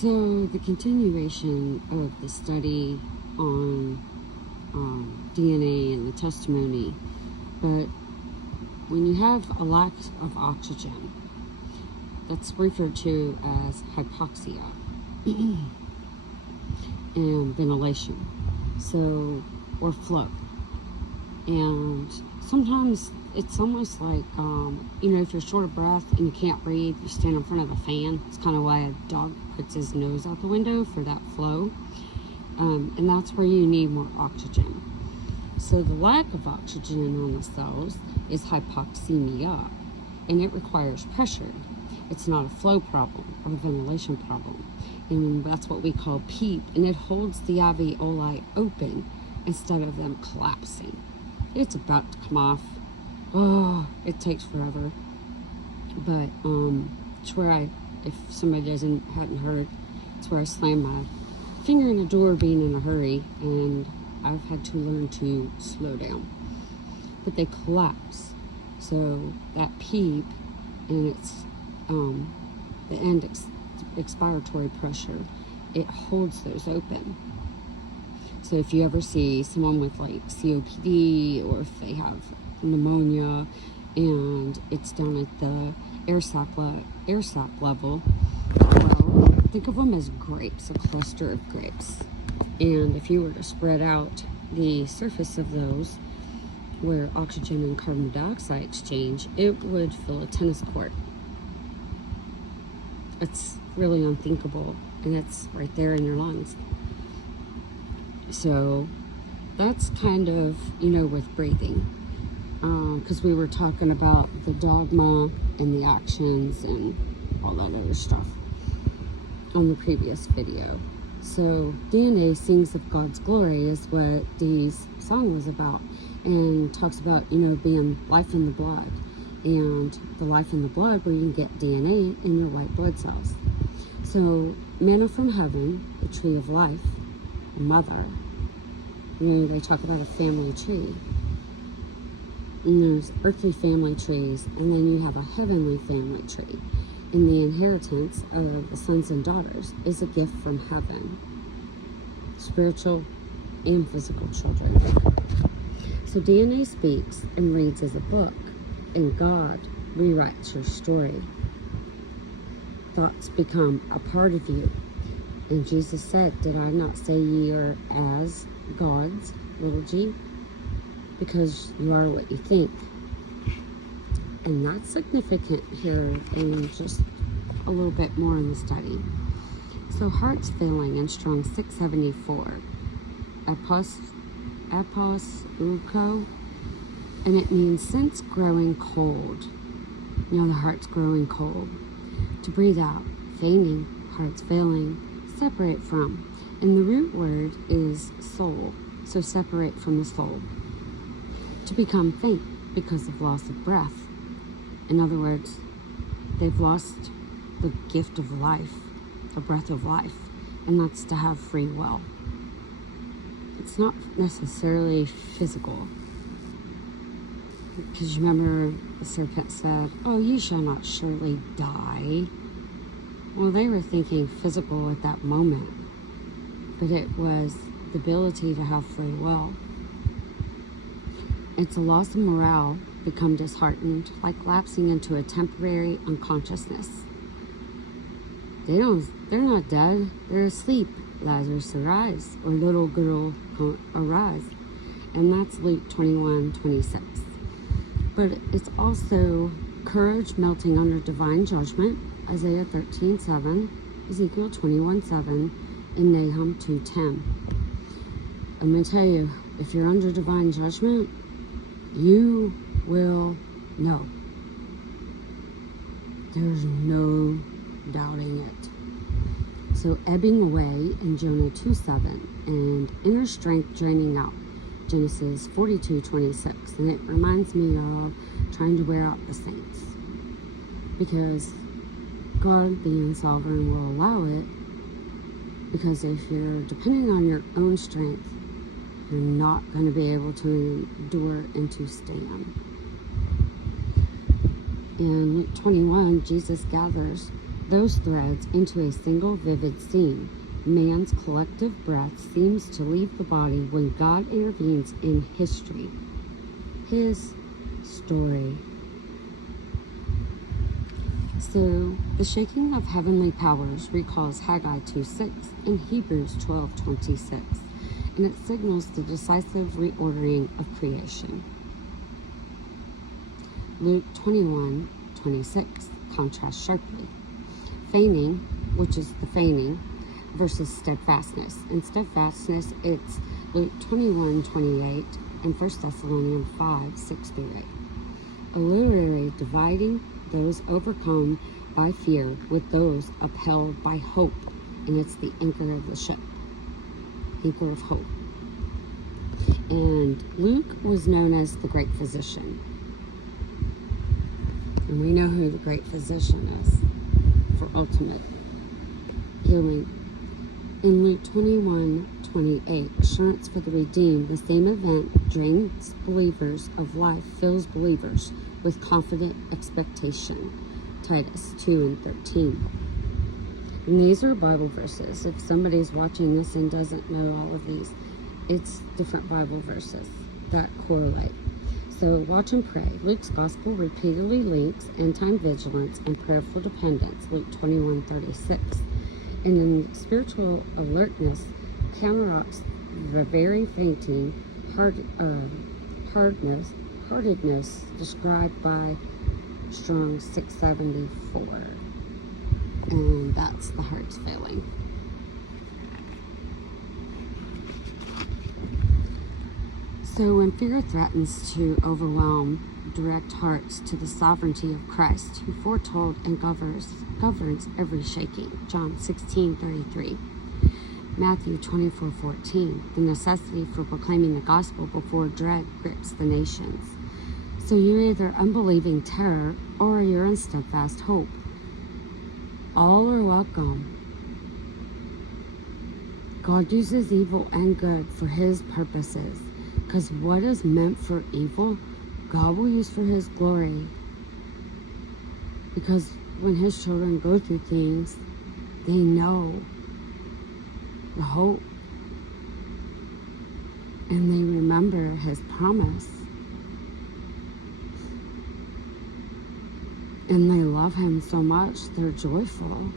So the continuation of the study on DNA and the testimony, but when you have a lack of oxygen, that's referred to as hypoxia and ventilation, so, or flow. And sometimes it's almost like, if you're short of breath and you can't breathe, you stand in front of a fan. It's kind of why a dog puts his nose out the window, for that flow. And that's where you need more oxygen. So the lack of oxygen on the cells is hypoxemia, and it requires pressure. It's not a flow problem or a ventilation problem. And that's what we call PEEP, and it holds the alveoli open instead of them collapsing. It's about to come off. Oh, it takes forever. But it's where if somebody hadn't heard, it's where I slammed my finger in a door being in a hurry, and I've had to learn to slow down. But they collapse. So that PEEP and its the end expiratory pressure, it holds those open. So if you ever see someone with like COPD, or if they have pneumonia and it's down at the air sac level, well, think of them as grapes, a cluster of grapes. And if you were to spread out the surface of those where oxygen and carbon dioxide exchange, it would fill a tennis court. It's really unthinkable, and it's right there in your lungs. So that's kind of, with breathing, because we were talking about the dogma and the actions and all that other stuff on the previous video. So DNA sings of God's glory is what Dee's song was about, and talks about, being life in the blood, and the life in the blood where you can get DNA in your white blood cells. So manna from heaven, the tree of life, mother, they talk about a family tree, and there's earthly family trees, and then you have a heavenly family tree. And the inheritance of the sons and daughters is a gift from heaven, spiritual and physical children. So DNA speaks and reads as a book, and God rewrites your story. Thoughts become a part of you. And Jesus said, "Did I not say ye are as gods, little g? Because you are what you think." And that's significant here in just a little bit more in the study. So heart's failing in Strong 674. Apos and it means sense growing cold. The heart's growing cold. To breathe out, fainting, heart's failing, separate from. And the root word is soul, so separate from the soul. To become faint because of loss of breath. In other words, they've lost the gift of life, the breath of life, and that's to have free will. It's not necessarily physical, because you remember the serpent said, "Oh, ye shall not surely die." Well, they were thinking physical at that moment, but it was the ability to have free will. It's a loss of morale, become disheartened, like lapsing into a temporary unconsciousness. They're not dead, they're asleep. Lazarus arise, or little girl arise. And that's Luke 21:26. But it's also courage melting under divine judgment, Isaiah 13:7, Ezekiel 21:7, and Nahum 2:10. I'm going to tell you, if you're under divine judgment, you will know. There's no doubting it. So ebbing away in Jonah 2:7, and inner strength draining out, Genesis 42:26. And it reminds me of trying to wear out the saints, because God, being sovereign, will allow it, because if you're depending on your own strength, you're not going to be able to endure and to stand. In Luke 21, Jesus gathers those threads into a single vivid scene. Man's collective breath seems to leave the body when God intervenes in history. His story. So, the shaking of heavenly powers recalls Haggai 2:6 and Hebrews 12:26, and it signals the decisive reordering of creation. Luke 21:26 contrasts sharply. Feigning, which is the feigning, versus steadfastness. In steadfastness, it's Luke 21:28 and 1 Thessalonians 5:6-8. A literary dividing those overcome by fear with those upheld by hope, and it's the anchor of the ship, anchor of hope. And Luke was known as the great physician, and we know who the great physician is for ultimate healing. In Luke 21:28, assurance for the redeemed, the same event drains believers of life, fills believers with confident expectation. Titus 2:13. And these are Bible verses. If somebody's watching this and doesn't know all of these, it's different Bible verses that correlate. So watch and pray. Luke's gospel repeatedly links end-time vigilance and prayerful dependence. Luke 21:36. And in spiritual alertness, counteracts the very fainting heartedness described by Strong 674. And that's the heart's failing. So when fear threatens to overwhelm, direct hearts to the sovereignty of Christ, who foretold and governs every shaking. John 16:33. Matthew 24:14. The necessity for proclaiming the gospel before dread grips the nations. So you're either unbelieving terror or you're in steadfast hope. All are welcome. God uses evil and good for his purposes, because what is meant for evil, God will use for his glory. Because when his children go through things, they know the hope. And they remember his promise. And they love him so much, they're joyful.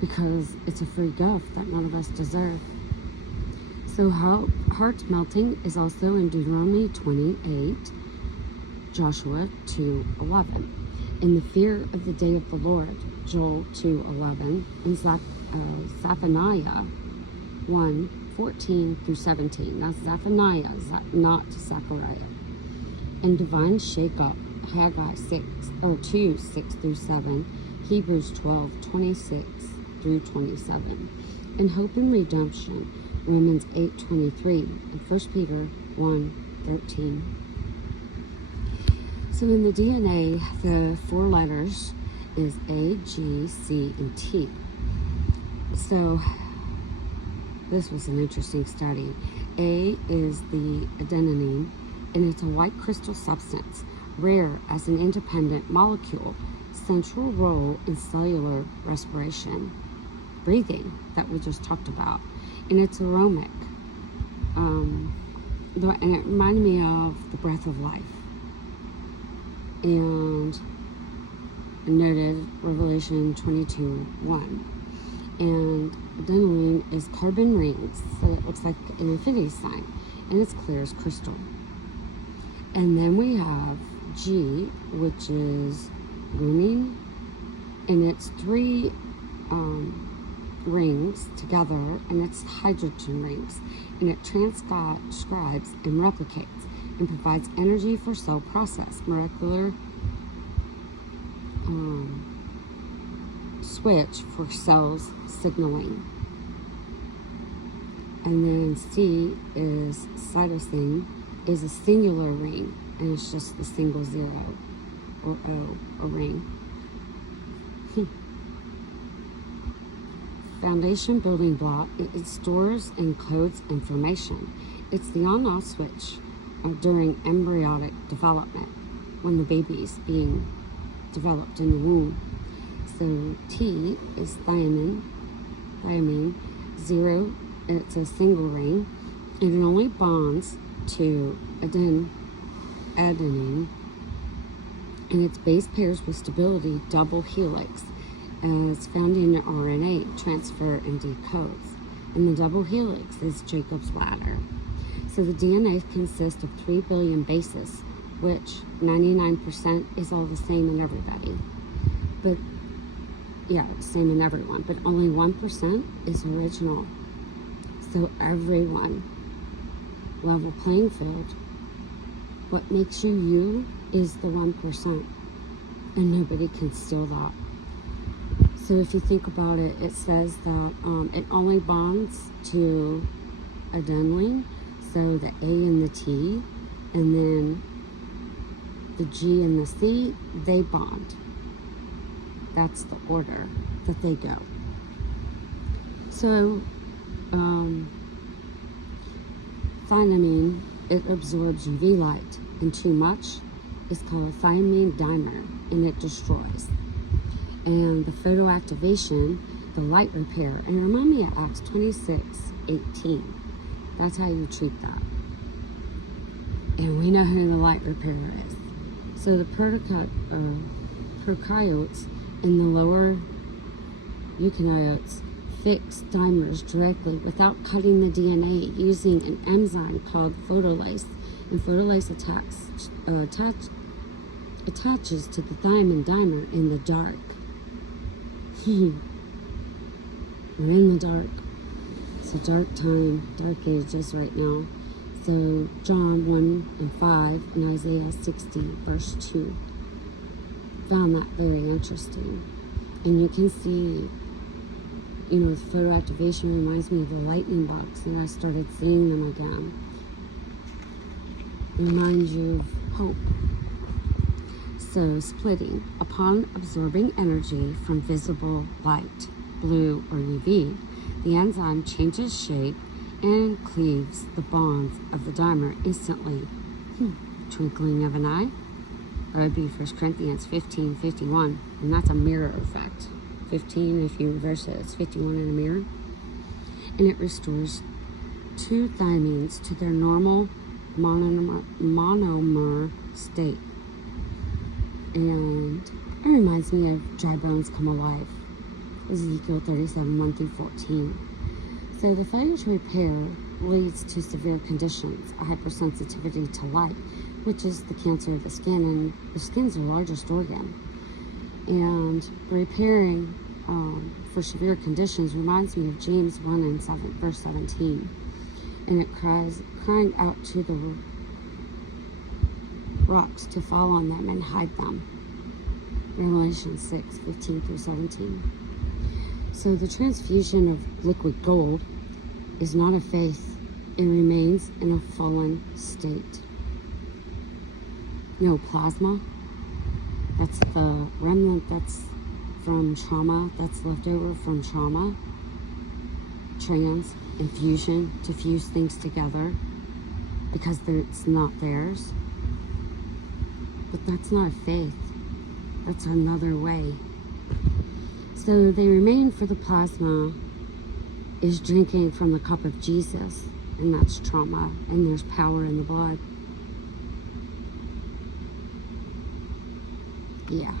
Because it's a free gift that none of us deserve. So heart melting is also in Deuteronomy 28, Joshua 2:11. In the fear of the day of the Lord, Joel 2:11, and Zephaniah 1:14-17. That's Zephaniah, not Zechariah. And divine shake-up, Haggai 2:6-7, Hebrews 12:26-27. And hope and redemption, Romans 8:23, and 1 Peter 1:13. So in the DNA, the four letters is A, G, C, and T. So this was an interesting study. A is the adenine, and it's a white crystal substance, rare as an independent molecule, central role in cellular respiration, breathing that we just talked about. And it's aromatic. And it reminded me of the breath of life. And I noted Revelation 22:1. And adenylene is carbon rings, so it looks like an infinity sign, and it's clear as crystal. And then we have G, which is guanine, and it's three rings together, and it's hydrogen rings, and it transcribes and replicates and provides energy for cell process, molecular switch for cells signaling. And then C is cytosine, is a singular ring, and it's just the single zero or O, a ring. Foundation building block, it stores and codes information. It's the on-off switch during embryonic development, when the baby's being developed in the womb. So T is thiamine. 0, it's a single ring, and it only bonds to adenine, and its base pairs with stability double helix, as found in RNA, transfer and decodes. And the double helix is Jacob's ladder. So the DNA consists of 3 billion bases, which 99% is all the same in everybody. But yeah, same in everyone, but only 1% is original. So everyone, level playing field. What makes you you is the 1%, and nobody can steal that. So if you think about it, it says that it only bonds to adenine, so the A and the T, and then the G and the C, they bond. That's the order that they go. So, thiamine, it absorbs UV light, and too much is called a thiamine dimer, and it destroys. And the photoactivation, the light repair, and remind me of Acts 26:18. That's how you treat that. And we know who the light repairer is. So the prokaryotes and the lower eukaryotes fix dimers directly without cutting the DNA using an enzyme called photolase. And photolase attaches to the thiamine dimer in the dark. We're in the dark. It's a dark time, dark ages right now. So John 1:5 and Isaiah 60 verse 2. Found that very interesting. And you can see, the photoactivation reminds me of the lightning bugs, and I started seeing them again. Reminds you of hope. So splitting. Upon absorbing energy from visible light, blue or UV, the enzyme changes shape and cleaves the bonds of the dimer instantly. Twinkling of an eye. That would be 1 Corinthians 15:51, and that's a mirror effect. 15, if you reverse it, it's 51 in a mirror. And it restores 2 thiamines to their normal monomer state. And it reminds me of dry bones come alive. Ezekiel 37:1-14. So the failure to repair leads to severe conditions, a hypersensitivity to light, which is the cancer of the skin, and the skin's the largest organ. And repairing for severe conditions reminds me of James 1:7, verse 17. And it crying out to the rocks to fall on them and hide them. Revelation 6:15-17. So the transfusion of liquid gold is not a faith. It remains in a fallen state. Plasma, that's the remnant that's from trauma, that's left over from trauma. Infusion, to fuse things together because it's not theirs. But that's not a faith. That's another way. So they remain for the plasma is drinking from the cup of Jesus, and that's trauma, and there's power in the blood. Yeah.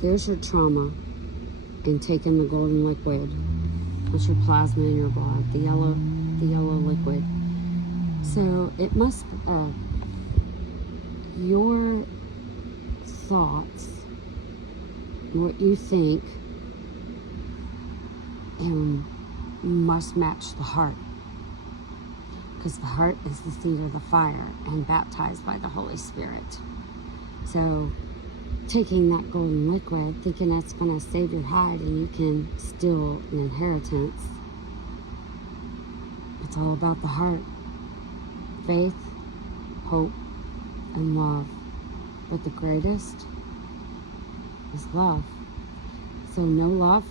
There's your trauma in taking the golden liquid. That's your plasma in your blood, the yellow liquid. So it must, your thoughts, what you think, must match the heart. Because the heart is the seat of the fire and baptized by the Holy Spirit. So taking that golden liquid, thinking that's going to save your hide and you can steal an inheritance, it's all about the heart. Faith, hope, and love. But the greatest is love. So no love,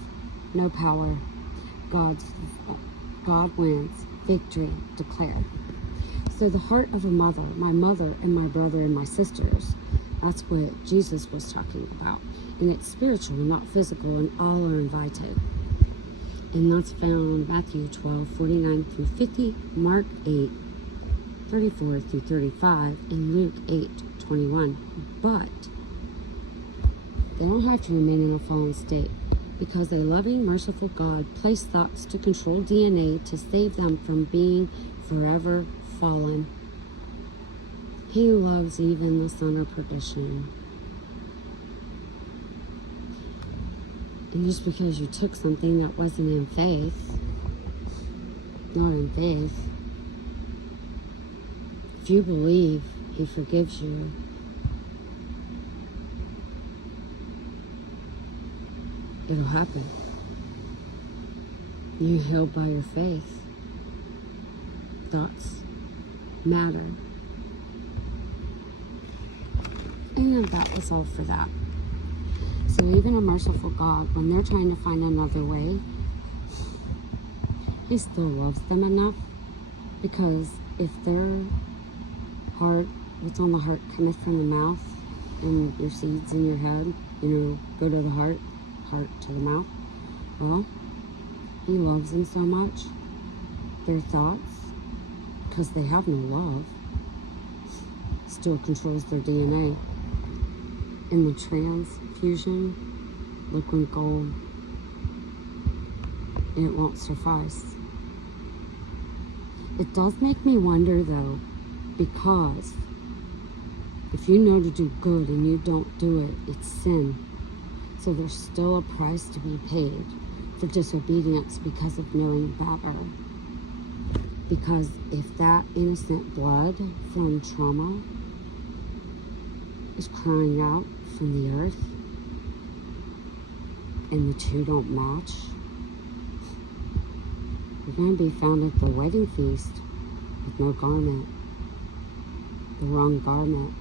no power. God wins. Victory declared. So the heart of a mother, my mother and my brother and my sisters, That's what Jesus was talking about. And it's spiritual, not physical, and all are invited. And that's found Matthew 12:49 through 50, Mark 8:34 through 35, and Luke 8:21. But they don't have to remain in a fallen state, because a loving, merciful God placed thoughts to control DNA to save them from being forever fallen. He loves even the son of perdition. And just because you took something that wasn't in faith, not in faith, if you believe, he forgives you. It'll happen. You're healed by your faith. Thoughts matter. And that was all for that. So even a merciful God, when they're trying to find another way, he still loves them enough, because if their heart, what's on the heart cometh from the mouth, and your seeds in your head, go to the heart to the mouth. Well, he loves them so much, their thoughts, because they have no love, still controls their DNA. In the transfusion, liquid gold, and it won't suffice. It does make me wonder though, because if you know to do good and you don't do it, it's sin. So there's still a price to be paid for disobedience because of knowing better. Because if that innocent blood from trauma is crying out from the earth, and the two don't match, you're going to be found at the wedding feast with no garment, the wrong garment.